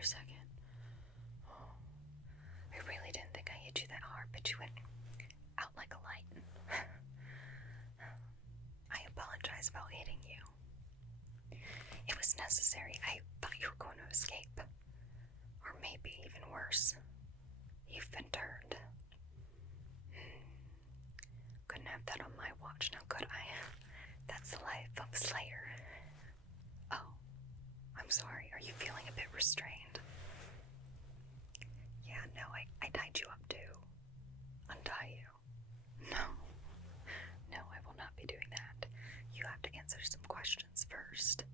a second. Oh, I really didn't think I hit you that hard, but you went out like a light. I apologize about hitting you. It was necessary. I thought you were going to escape. Or maybe even worse, you've been turned. Couldn't have that on my watch now, could I? That's the life of a slayer. Oh, I'm sorry. Are you feeling a bit restrained? Yeah, no, I tied you up to untie you. No, I will not be doing that. You have to answer some questions first.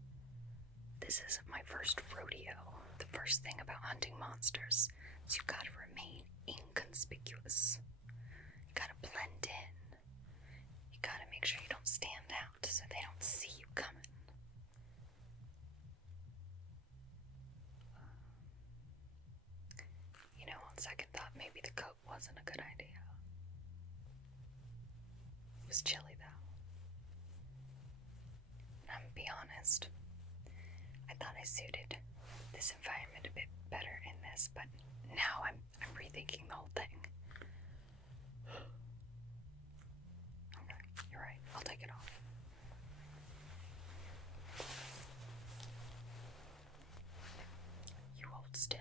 This isn't my first rodeo. The first thing about hunting monsters is you gotta remain inconspicuous. You gotta blend in. You gotta make sure you don't stand out so they don't see you coming. On second thought, maybe the coat wasn't a good idea. It was chilly though. And I'm gonna be honest, I thought I suited this environment a bit better in this, but now I'm rethinking the whole thing. Okay, you're right. I'll take it off. You hold still.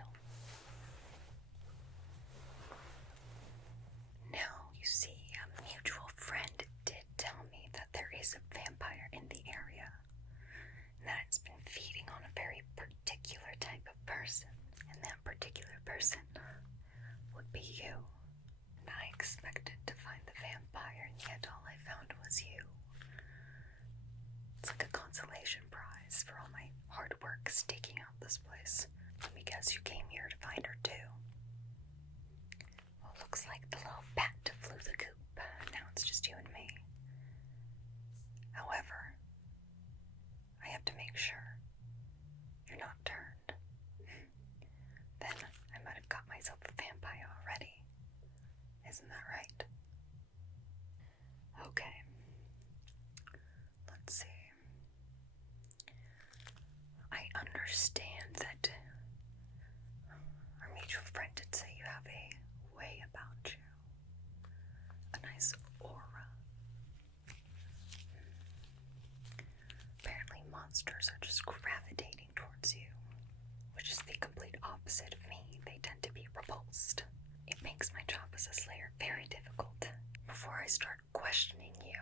Now, you see, a mutual friend did tell me that there is a vampire in the area, and that it's been feeding on a very particular type of person, and that particular person would be you. And I expected to find the vampire, and yet all I found was you. It's like a consolation prize for all my hard work staking out this place. Let me guess, you came here to find her too. Well, looks like the little bat flew the coop. Now it's just you and me. However, I have to make sure you're not turned. Then I might have got myself a vampire already. Isn't that right? Okay. Let's see. I understand that our mutual friend did say you have a way about you. A nice aura. Apparently monsters are just gravitating towards you, which is the complete opposite of me. They tend to be repulsed. It makes my job as a slayer very difficult. Before I start questioning you,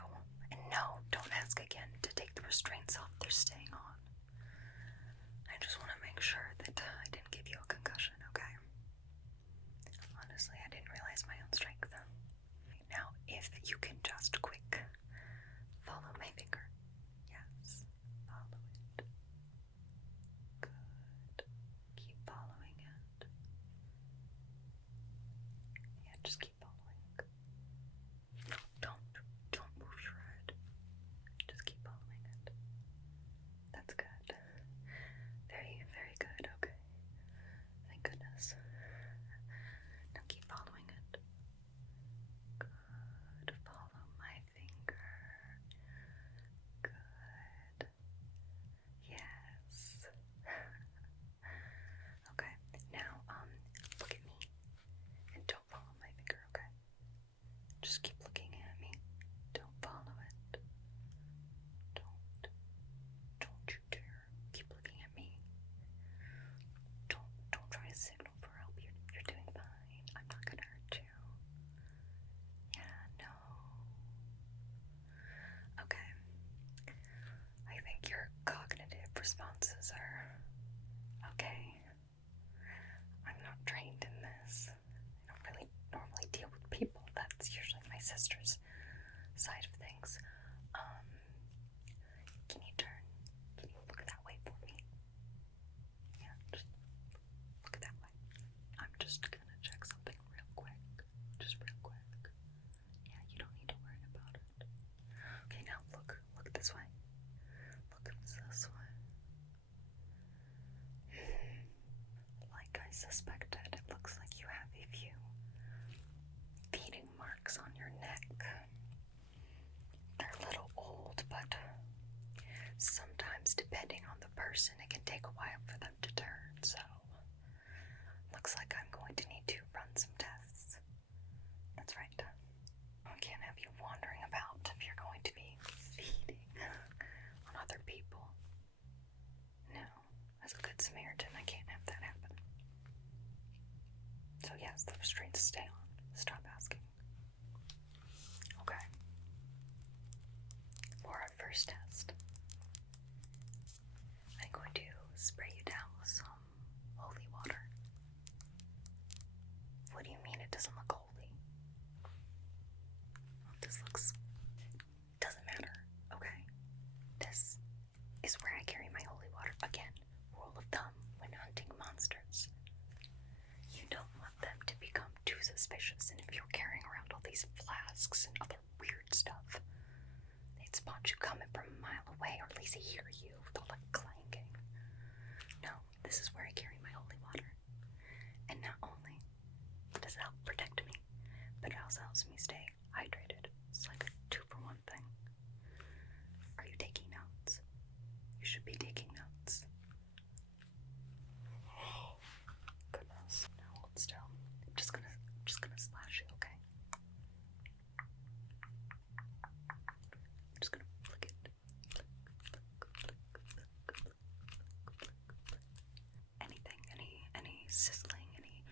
and no, don't ask again to take the restraints off, they're staying on. I just want to make sure that I didn't give you a concussion, okay? Honestly, I didn't realize my own strength. Now, if you can just quick follow my finger. Yes, follow it. Good. Keep following it. Yeah, just keep following. Don't move your head. Just keep following it. That's good. Very, very good. Okay. Thank goodness. Now keep following it. Good. Follow my finger. Good. Yes. Okay. Now, look at me. And don't follow my finger, okay? Just keep looking at me. Don't follow it. Don't you dare. Keep looking at me. Don't try to signal for help. You're doing fine. I'm not gonna hurt you. Yeah, no. Okay. I think your cognitive responses are okay. I'm not trained in this. I don't really normally deal with people. That's usually my sister's side of things. Can you turn? Can you look that way for me? Yeah, just look that way. I'm just gonna check something real quick. Just real quick. Yeah, you don't need to worry about it. Okay, now look this way. Look this way. Like I suspected, it looks like you have a few feeding marks on your neck. They're a little old, but sometimes, depending on the person, it can take a while for them to turn, so looks like I'm going to need to run some tests. That's right. I can't have you wandering about if you're going to be feeding on other people. No, as a good Samaritan, I can't have that happen. So yes, the restraints stay on. Stop asking. Okay. For our first test, I'm going to spray you down with some holy water. What do you mean it doesn't look holy? Well, this looks... doesn't matter, okay? This is where I carry my holy water. Again, rule of thumb when hunting monsters. You don't want them to become too suspicious, and if you're carrying around all these flasks and other weird stuff, they'd spot you coming from a mile away, or at least hear you with all the clanking. No, this is where I carry my holy water. And not only does it help protect me, but it also helps me stay hydrated. It's like a 2-for-1 thing. Are you taking notes? You should be taking notes. Goodness. Now hold still. I'm just gonna slash you, okay? I'm just gonna flick it. Flick. Anything, any sizzling, any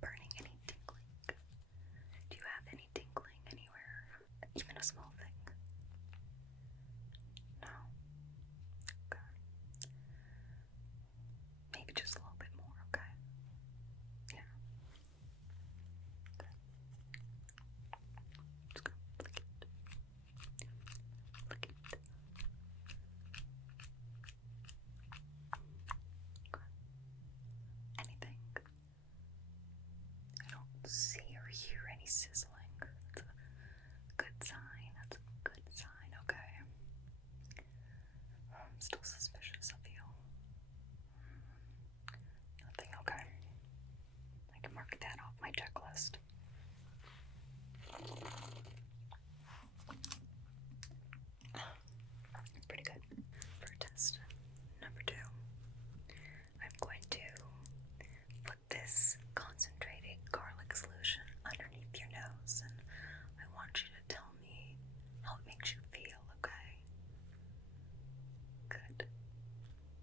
burning, any tingling. Do you have any tingling anywhere? Even a small thing? No? Okay. Maybe just a little bit more, okay? Yeah. Okay. Just gonna flick it. Flick it. Okay. Anything? I don't see or hear any sizzling. That's a good sign. That's a good sign, okay? I'm still suspicious of you. Nothing, okay? I can mark that off my checklist. Pretty good. For test number 2, I'm going to put this concentrated garlic solution underneath your nose, and I want you to tell me how it makes you feel, okay? Good.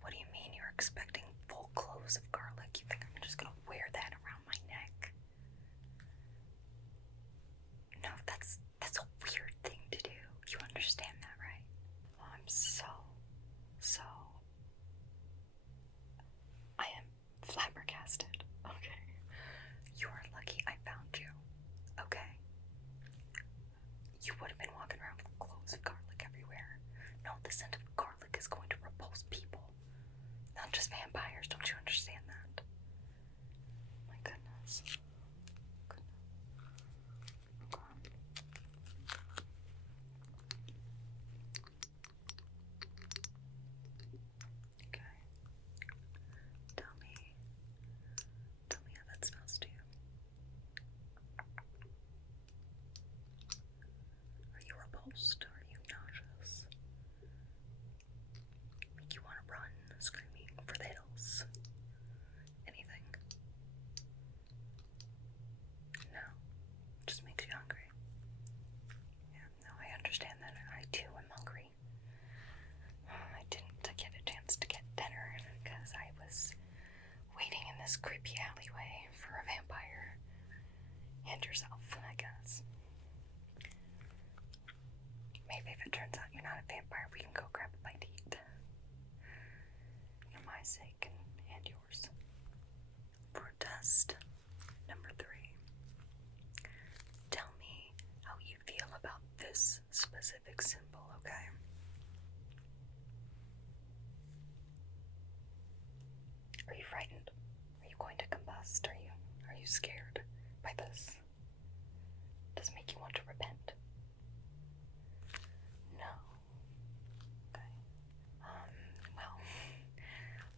What do you mean you're expecting full cloves of garlic? You think I'm just gonna wear that around my neck? No, that's a weird thing to do. You understand that, right? Oh, I'm so I am flabbergasted. Okay. You are lucky I found you. Okay. You would have been walking around with cloves of garlic everywhere. No, the scent of garlic is going to repulse people. Not just vampires, don't you understand that? My goodness. Okay. Okay. Tell me how that smells to you. Are you repulsed? Are you nauseous? Make you want to run, screaming for the hills? Anything? No. Just makes you hungry. Yeah, no, I understand that. I too am hungry. I didn't get a chance to get dinner because I was waiting in this creepy alleyway for a vampire. And yourself, I guess. Maybe if it turns out you're not a vampire, we can go grab a bite to eat. For my sake and yours. For test number 3, tell me how you feel about this specific symbol, okay? Are you frightened? Are you going to combust? Are you scared by this? Does it make you want to repent? No. Okay. Well,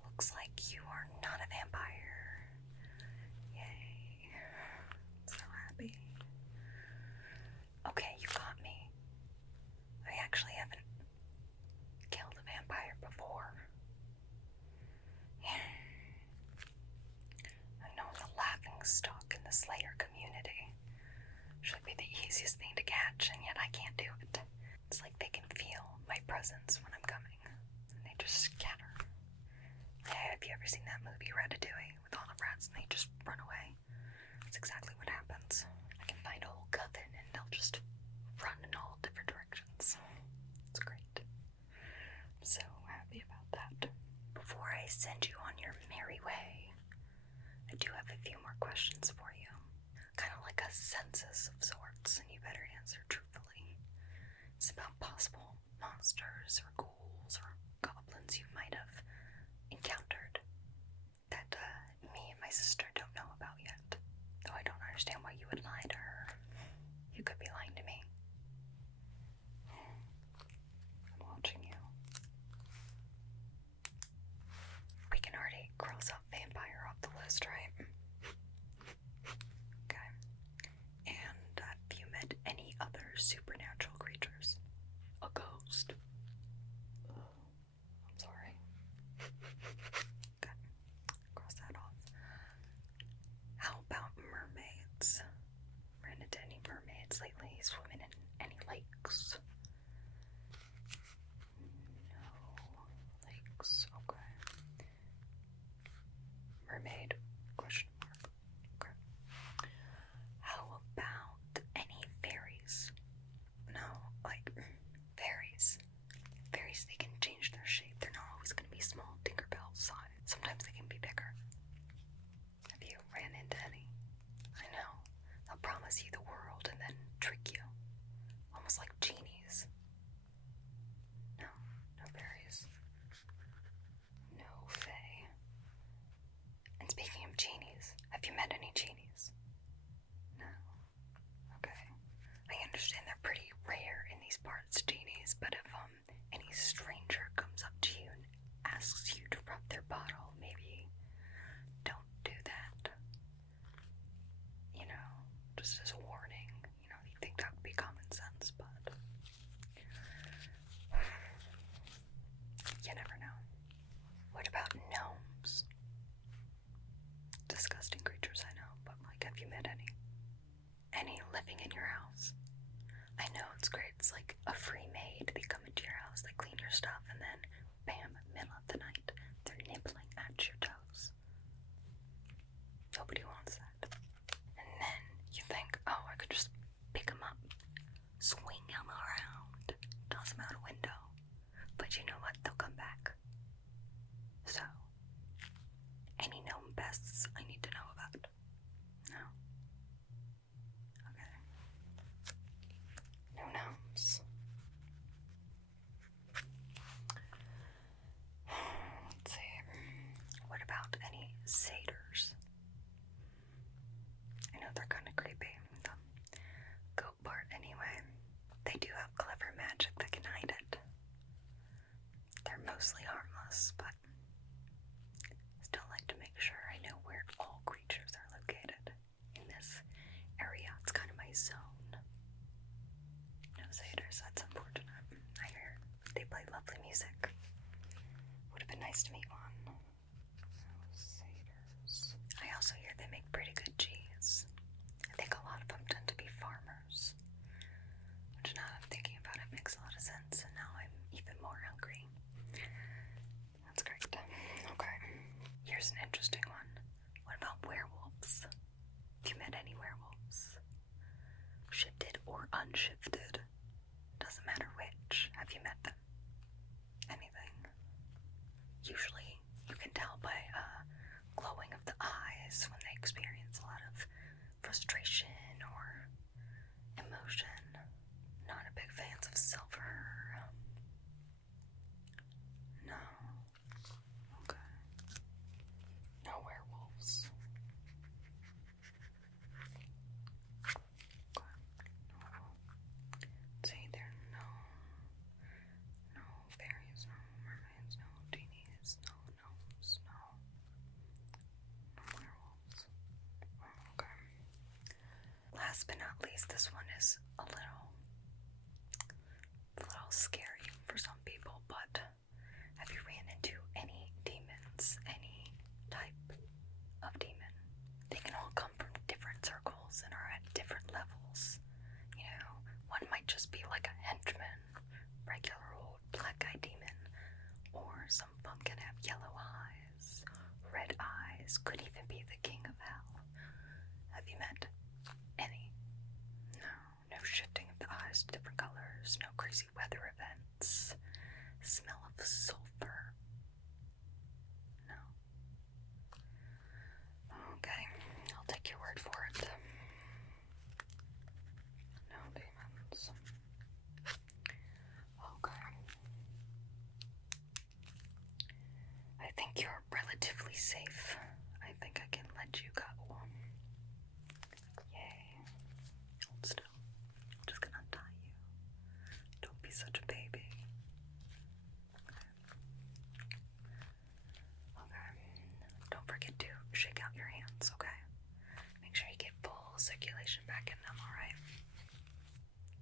looks like you are not a vampire. Yay. I'm so happy. Okay, you got me. I actually haven't killed a vampire before. I know in the easiest thing to catch, and yet I can't do it. It's like they can feel my presence when I'm coming, and they just scatter. Have you ever seen that movie Ratatouille with all the rats and they just run away? That's exactly what happens. I can find a whole coven and they'll just run in all different directions. It's great. I'm so happy about that. Before I send you on your merry way, I do have a few more questions for you. Kind of like a census of sorts, and you better answer truthfully. It's about possible monsters or ghouls or goblins you might have encountered that me and my sister don't know about yet. Though I don't understand why you would lie to her. You could be lying to me. I'm watching you. We can already cross out vampire off the list, right? Okay. And have you met any other supernatural creatures? A ghost? I'm sorry. Okay. Cross that off. How about mermaids? Ran into any mermaids lately? Swimming in any lakes? No lakes. Okay. Mermaid? Question mark. Okay. How about any fairies? No, like fairies. Fairies, they can change their shape. They're not always going to be small Tinkerbell size. Sometimes they can be bigger. Have you ran into any? I know. They'll promise you the world and then trick you. Almost like genies. No, no fairies. No fae. And speaking of genies, have you met any genies? No. Okay. I understand they're pretty rare in these parts, genies, but if any stranger comes up to you and asks you to rub their bottle, maybe don't do that. You know, just as a warning. You know, you'd think that would be common sense, but you never know. What about gnomes? Disgusting creatures, I know, but like, have you met any? Any living in your house? I know, it's great. It's like a free maid. They come into your house, they clean your stuff, and then bam, middle of the night, they're nibbling at your toes. Nobody wants that. And then you think, oh, I could just pick them up, swing them around, toss them out a window. But you know what? They'll come back. So, any gnome pests I need to know about? No? Okay. No gnomes. Let's see. What about any satyrs? I know they're kind of creepy. The goat part, anyway. They do have clever magic that can hide it. They're mostly harmless, but still like to make sure I know where all creatures are located. In this area, it's kind of my zone. No satyrs, that's unfortunate. I hear they play lovely music. Would have been nice to meet one. No satyrs. I also hear they make pretty good cheese. I think a lot of them tend to be farmers. Which now I'm thinking about it makes a lot of sense, and now I'm even more hungry. That's great. Okay. Here's an interesting one. What about werewolves? Have you met any werewolves? Shifted or unshifted? Doesn't matter which. Have you met them? Anything? Usually you can tell by glowing of the eyes when they experience a lot of frustration or emotion. Not a big fans of silver. No. Okay. No werewolves. See, there no fairies, no mermaids, no genies, no gnomes, no werewolves. Okay. Last but not least, this one is a little scary for some people, but have you ran into any demons, any type of demon? They can all come from different circles and are at different levels. You know, eyes could even be the king of hell. Have you met any? No shifting of the eyes to different colors, no crazy weather events, smell of sulfur. No. Okay, I'll take your word for it. No demons. Okay. I think you're relatively safe. I think I can let you go. Yay. Hold still. I'm just gonna untie you. Don't be such a baby. Okay. Don't forget to shake out your hands, okay? Make sure you get full circulation back in them, alright?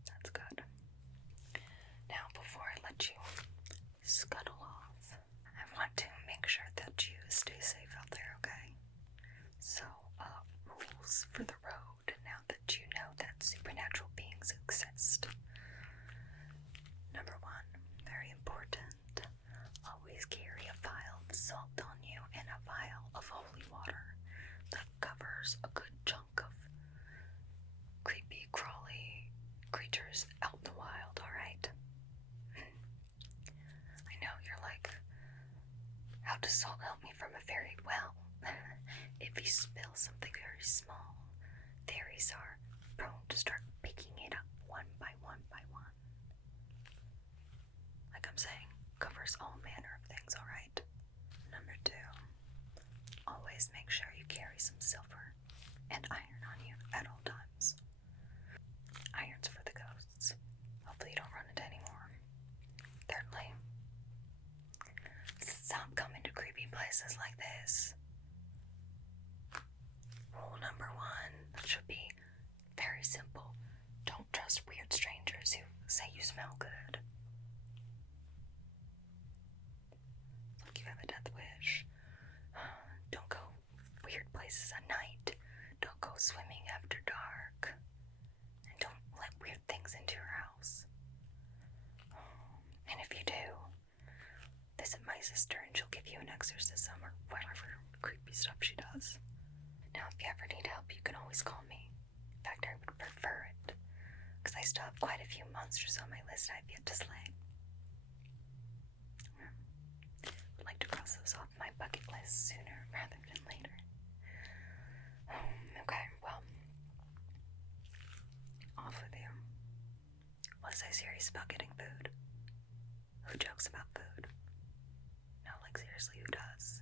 That's good. Now, before I let you scuttle off, I want to make sure that you stay safe out there, okay? So, rules for the road now that you know that supernatural beings exist. Number 1, very important, always carry a vial of salt on you and a vial of holy water that covers a good chunk of creepy, crawly creatures out in the wild, alright? I know you're like, how does salt help me from a fairy? Well, if you spill something very small, fairies are prone to start picking it up one by one by one. Like I'm saying, covers all manner of things, alright? Number 2, always make sure you carry some silver and iron on you at all times. Iron's for the ghosts. Hopefully you don't run into any more. Thirdly, stop coming to creepy places like this. Rule number 1, that should be very simple. Don't trust weird strangers who say you smell good. Like you have a death wish. Don't go weird places at night. Don't go swimming after dark. And don't let weird things into your house. And if you do, visit my sister and she'll give you an exorcism or whatever creepy stuff she does. Now, if you ever need help, you can always call me. In fact, I would prefer it, because I still have quite a few monsters on my list I've yet to slay. I'd like to cross those off my bucket list sooner rather than later. Okay, well, off with you. Was I serious about getting food? Who jokes about food? No, like seriously, who does?